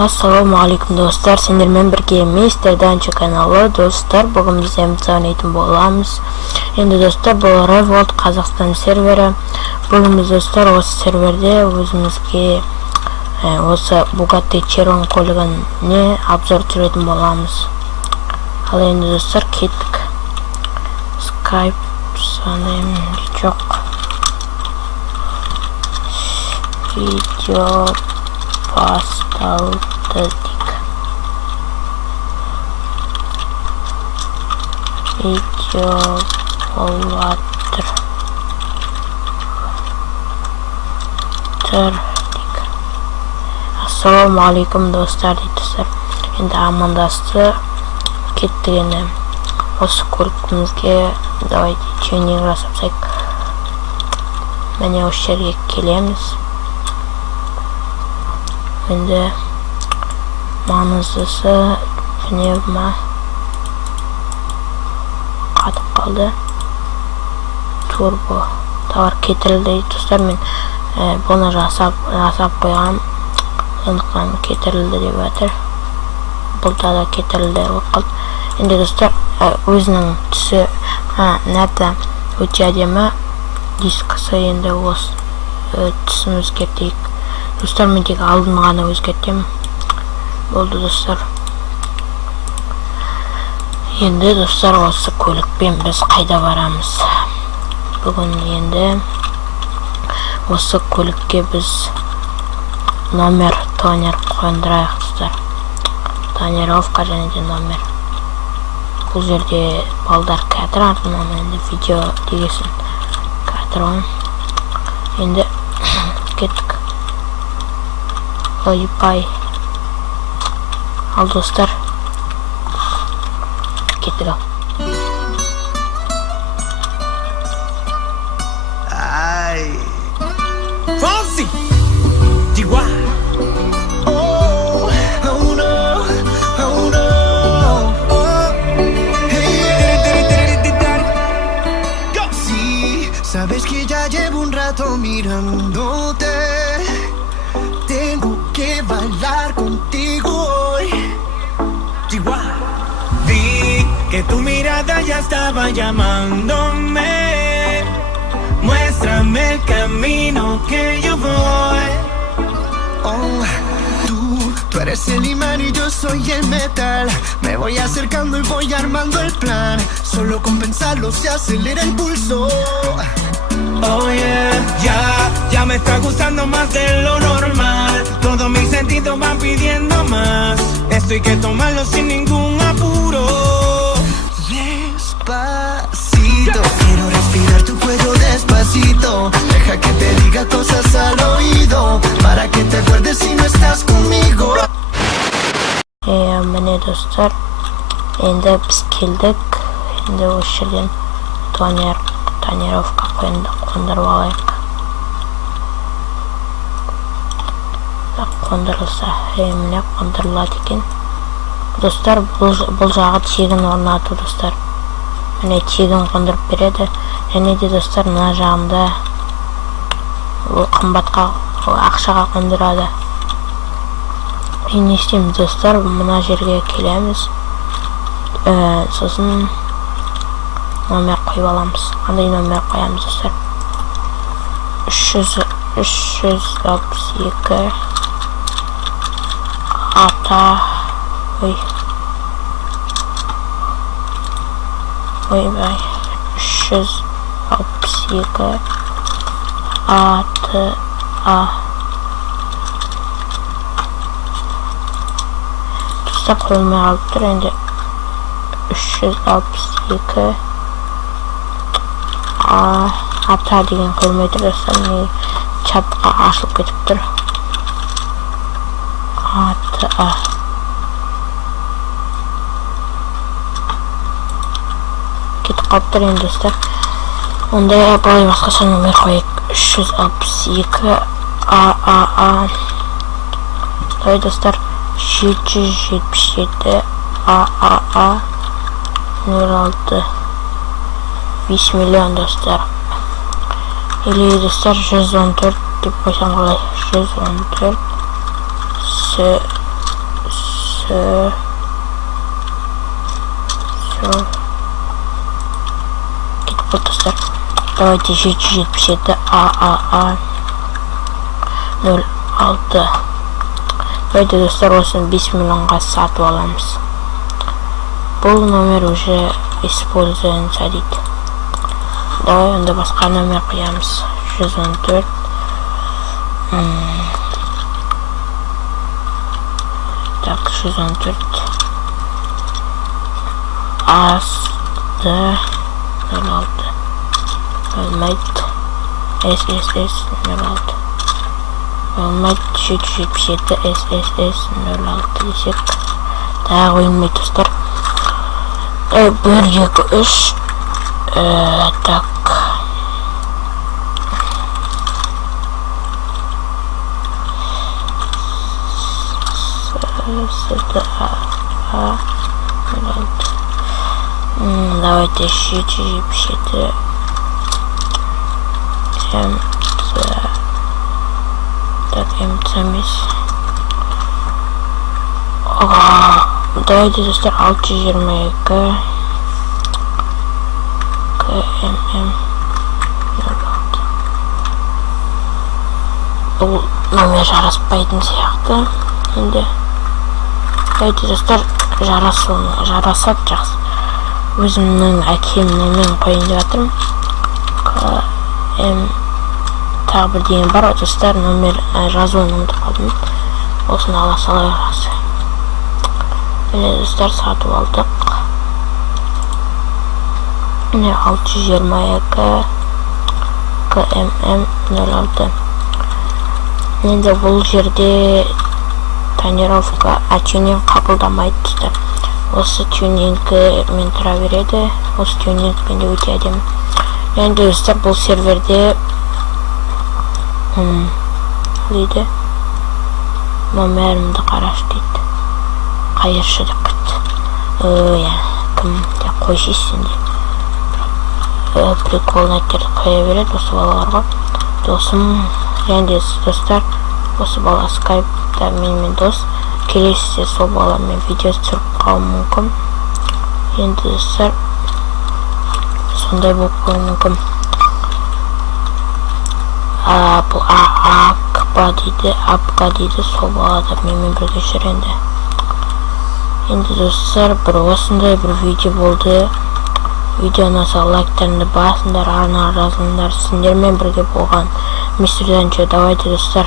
Ассалаумағалейкум достар, сендермен бірге Мистер Данчо каналы. Достар, бүгін біз MCA ойнайтын боламыз. Енді достар, бұл Revolt Қазақстан сервері. Бүгін біз достар осы серверде өзімізге осы Bugatti Chiron көлігіне обзор түсіретін боламыз. Ал енді достар, кеттік. Skype санайым жоқ. Видео басталды дейік. Видео болатыр дейік. Ассалаумағалейкум достар дейді достар. Енді амандасты. Кеттік енді осы көлігімізге. Давайте тюнинг жасапсайық. Міне осы жерге келеміз. Енді маңыздысы пневма қатып қалды. Турбо товар кетірілді достар. Мен бұны жасап қойғам. Сондықтан кетірілді деп жатыр. Бұлда да кетірілді болып қалды. Енді достар, өзінің түсі нәрді өте әдемі. Дискісі енді осы түсін өзгертейік. Достар, мен тек алдын ғана өзгертем. Болды достар. Енді достар, осы көлікпен біз қайда барамыз? Бүгін енді осы көлікке біз номер тонер қондырайық достар. Тонировка және де номер. Бұл жерде балдар кәдір артынан енді видео дегесін кәдір он. Енді кеттік. Ойбай. Ал достар, кеттік ал. Fonsi, Chihuahua. Sabes que ya llevo un rato mirándote. Tengo que bailar contigo hoy. Chihuahua. Vi que tu mirada ya estaba llamándome. Muéstrame el camino que yo voy. Oh, tú eres el imán y yo soy el metal. Me voy acercando y voy armando el plan. Solo con pensarlo se acelera el pulso. Oh yeah, ya me está gustando más de lo normal. Todos mis sentidos van pidiendo más. Esto hay que tomarlo sin ningún apuro. Despacito, quiero respirar tu cuello despacito. Deja que te diga cosas al oído, para que te acuerdes si no estás conmigo. Mene dostlar, енді біз келдік. Енді осы жерден тонировка қондырып алайық. Қондырылса, міне қондырылады екен. Достар, бұл жағы тегін орнату достар. Міне тегін қондырып береді. Және де достар, мына жағында қымбатқа ақшаға қондырады. Не істейміз достар, мына жерге келеміз. Сосын номер қойып аламыз. Қандай номер қоямыз достар? 362 ата ойбай 362 аты достар, қойылмай қалып тұр. Енді 362 ата деген қойылмай тұр достар. Чатқа ашылып кетіп тұр. Аты кетіп қалып тұр енді достар. Онда былай басқаша номер қойып 362 Давай достар, 777 06 5 миллион достар. Или достар 114 деп қойсам қалай? 114 Все. Кетіп болды достар. Давайте 777 ААА 06. Давайте достар осыны 5 миллионға сатып аламыз. Бұл номер уже используется дейді. Давай онда басқа номер қоямыз. 114. Так, 114. Асты 06. Olmaydı. SSS 06. Olmaydı. 777 SSS 06 desek. Daha koyulmaydı dostlar. 1, 2, 3. Так. Давайте 777 МЦ. Так, МЦ емес. Давайте достар 622 КММ 06. Бұл номер жараспайтын сияқты. Енді давайте достар жарасады жақсы. Өзімнің әкемнің қойын деп жатырмын. КМ тағы бір деген бар достар, номер жазуын ұмытып қалдым. Осыны ала салайық жақсы. Міне достар, сатып алдық. Міне 622 КММ 06. Енді бұл жерде тонировка тюнинг қабылдамайды достар. Осы тюнингмен тұра береді. Осы тюнингпен де өте әдемі. Енді достар, бұл серверде дейді номерімді қараш дейді. Қайыршы деп қойды. Кім де қойшы сенде. Прикол нәттерді қоя береді осы балаларға. Досым, және достар, осы бала скайпта менімен дос. Келесіде сол баламен видео түсіріп қалуым мүмкін. Енді достар, сондай болып қойым мүмкін. Бұл апқа дейді, сол балада менімен бірге жүр енді. Енді достар, бір осындай бір видео болды. Видеоны ұнаса лайктарыңды басыңдар, арнаға жазылыңдар. Сендермен бірге болған Мистер Данчо. Давайте достар.